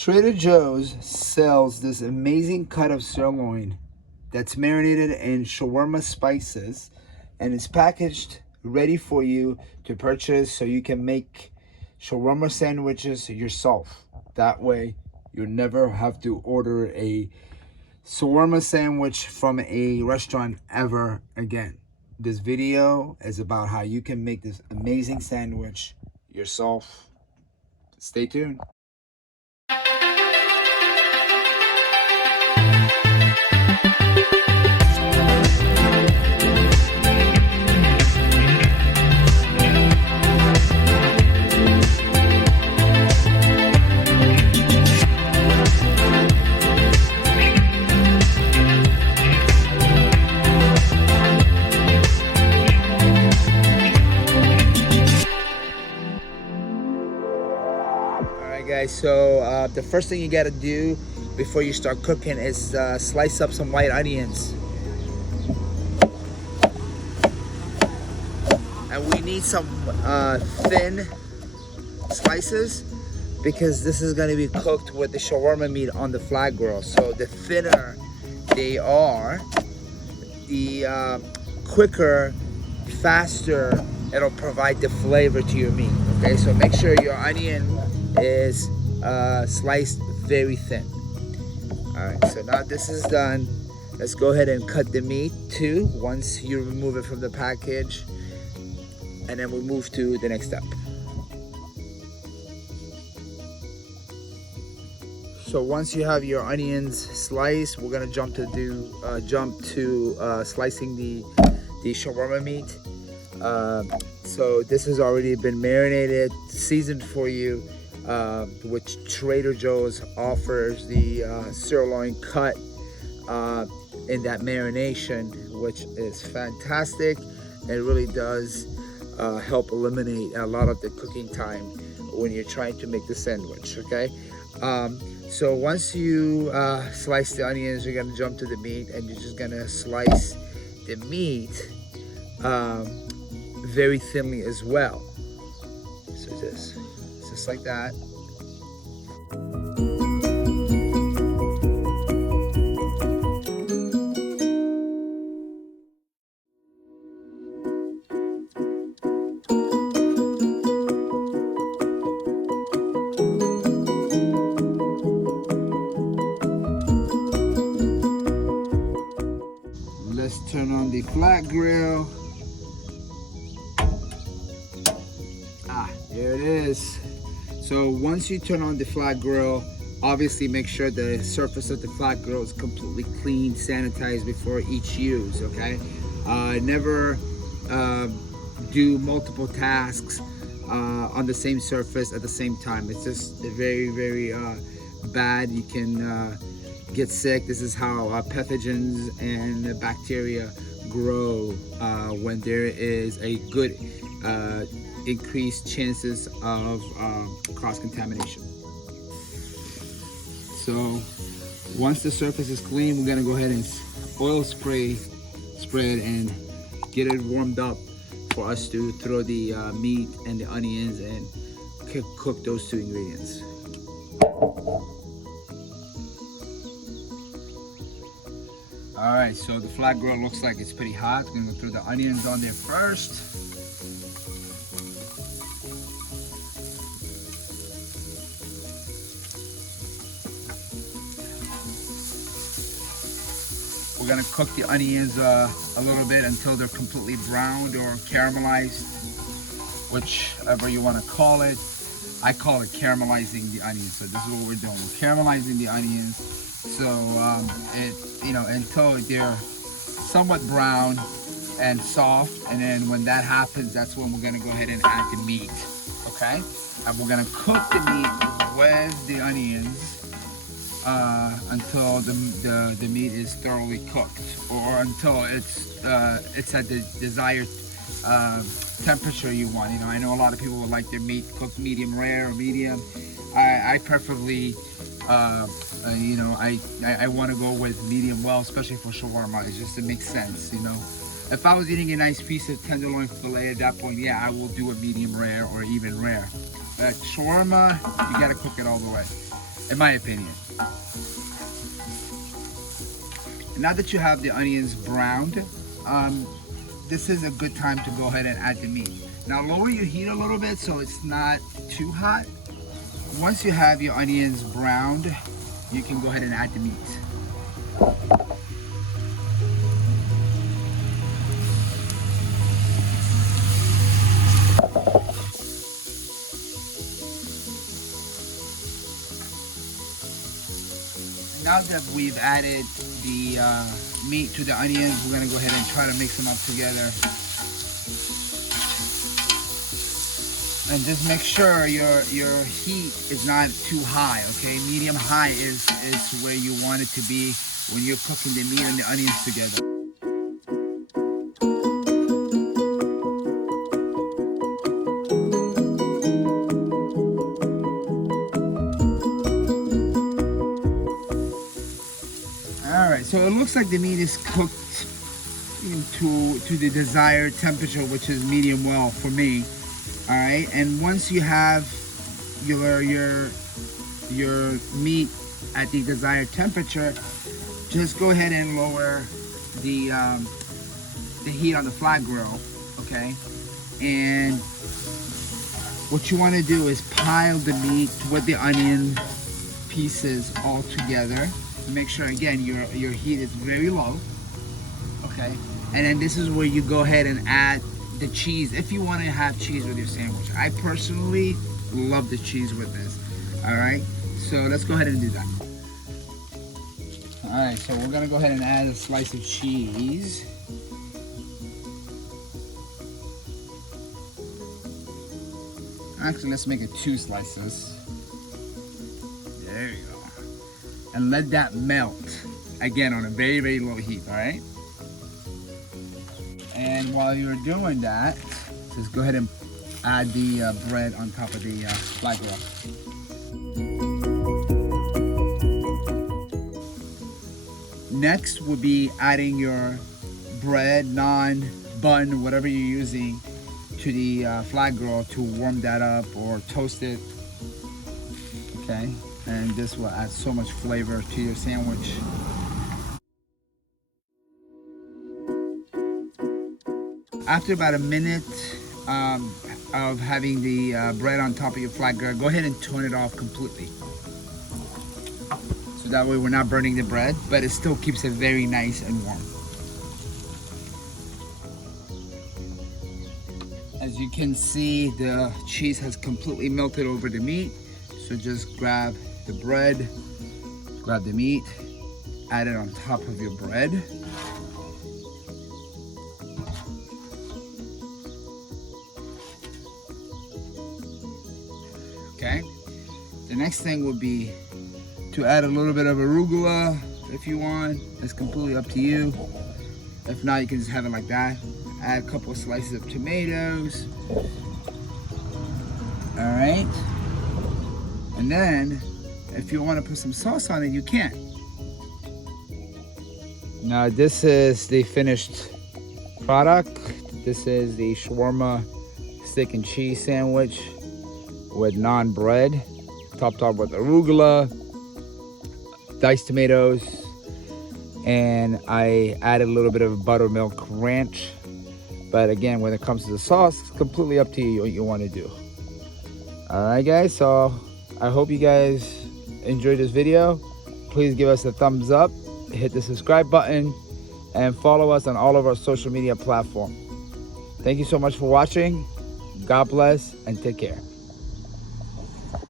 Trader Joe's sells this amazing cut of sirloin that's marinated in shawarma spices, and it's packaged ready for you to purchase so you can make shawarma sandwiches yourself. That way you never have to order a shawarma sandwich from a restaurant ever again. This video is about how you can make this amazing sandwich yourself. Stay tuned. Guys, so the first thing you got to do before you start cooking is slice up some white onions, and we need some thin slices because this is going to be cooked with the shawarma meat on the flat grill. So the thinner they are, the quicker, faster it'll provide the flavor to your meat. Okay, so make sure your onion is sliced very thin. All right, so now this is done. Let's go ahead and cut the meat too once you remove it from the package, and then we move to the next step. So once you have your onions sliced, we're gonna jump to slicing the shawarma meat. So this has already been marinated, seasoned for you, which Trader Joe's offers the sirloin cut in that marination, which is fantastic. It really does help eliminate a lot of the cooking time when you're trying to make the sandwich. Okay, so once you slice the onions, you're gonna jump to the meat, and you're just gonna slice the meat very thinly as well. So just like that. Let's turn on the flat grill. There it is. So once you turn on the flat grill, obviously make sure the surface of the flat grill is completely clean, sanitized before each use, okay? Never do multiple tasks on the same surface at the same time. It's just very, very bad. You can get sick. This is how pathogens and bacteria grow when there is a good increased chances of cross-contamination. So once the surface is clean, we're gonna go ahead and oil spread and get it warmed up for us to throw the meat and the onions and cook those two ingredients. All right, so the flat grill looks like it's pretty hot. I'm gonna throw the onions on there first. We're gonna cook the onions a little bit until they're completely browned or caramelized, whichever you wanna call it. I call it caramelizing the onions. So this is what we're doing. We're caramelizing the onions. So until they're somewhat brown and soft, and then when that happens, that's when we're gonna go ahead and add the meat. Okay, and we're gonna cook the meat with the onions until the meat is thoroughly cooked, or until it's at the desired temperature you want. I know a lot of people would like their meat cooked medium rare or medium. I preferably I want to go with medium well, especially for shawarma. It makes sense. If I was eating a nice piece of tenderloin fillet at that point, yeah, I will do a medium rare or even rare. But shawarma, you gotta cook it all the way. in my opinion. Now that you have the onions browned, this is a good time to go ahead and add the meat. Now lower your heat a little bit so it's not too hot. Once you have your onions browned, you can go ahead and add the meat. Now that we've added the meat to the onions, we're gonna go ahead and try to mix them up together. And just make sure your heat is not too high, okay? Medium high is where you want it to be when you're cooking the meat and the onions together. Alright, so it looks like the meat is cooked to the desired temperature, which is medium well for me. All right, and once you have your meat at the desired temperature, just go ahead and lower the heat on the flat grill, okay? And what you want to do is pile the meat with the onion pieces all together. Make sure again your heat is very low, okay? And then this is where you go ahead and add the cheese if you want to have cheese with your sandwich. I personally love the cheese with this. All right, so let's go ahead and do that. All right, so we're gonna go ahead and add a slice of cheese. Actually, let's make it 2 slices. There you go. And let that melt again on a very, very low heat. All right. And while you're doing that, just go ahead and add the bread on top of the flat grill. Next would be adding your bread, naan, bun, whatever you're using, to the flat grill to warm that up or toast it. Okay, and this will add so much flavor to your sandwich. After about a minute of having the bread on top of your flat grill, go ahead and turn it off completely. So that way we're not burning the bread, but it still keeps it very nice and warm. As you can see, the cheese has completely melted over the meat. So just grab the bread, grab the meat, add it on top of your bread. Okay, the next thing will be to add a little bit of arugula if you want. It's completely up to you. If not, you can just have it like that. Add a couple of slices of tomatoes. All right, and then if you want to put some sauce on it, you can. Now this is the finished product. This is the shawarma steak and cheese sandwich with naan bread, topped off with arugula, diced tomatoes, and I added a little bit of buttermilk ranch. But again, when it comes to the sauce, it's completely up to you what you want to do. All right, guys, so I hope you guys enjoyed this video. Please give us a thumbs up, hit the subscribe button, and follow us on all of our social media platforms. Thank you so much for watching. God bless and take care.